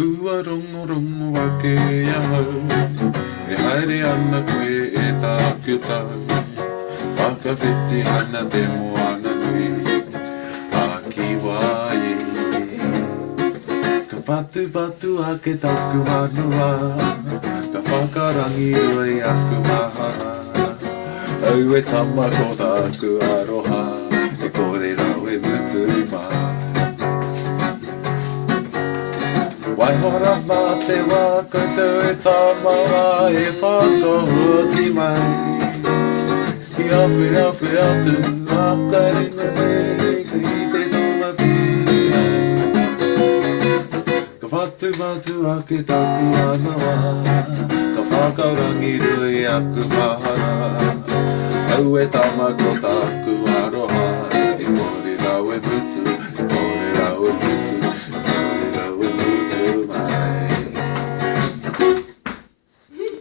Kua rongo rongo wake ahau E haere ana koe e tāku tau Whakawhiti ana te moana nui A ki wae Ka patu patu a ke taku manua Ka whakarangi oi aku mahana Au e tama ko tāku aroha E kore rau e mutu mai Waihora mā te wā koutou e tama wā E whakahua ki mai Ki awhi awhi atu a karinga me Ki te tonga pia Ka whatu matu a ke taku ana wā Ka whakarangi rui aku mahana Au e tama ko tāku aroha E kore rau e mutu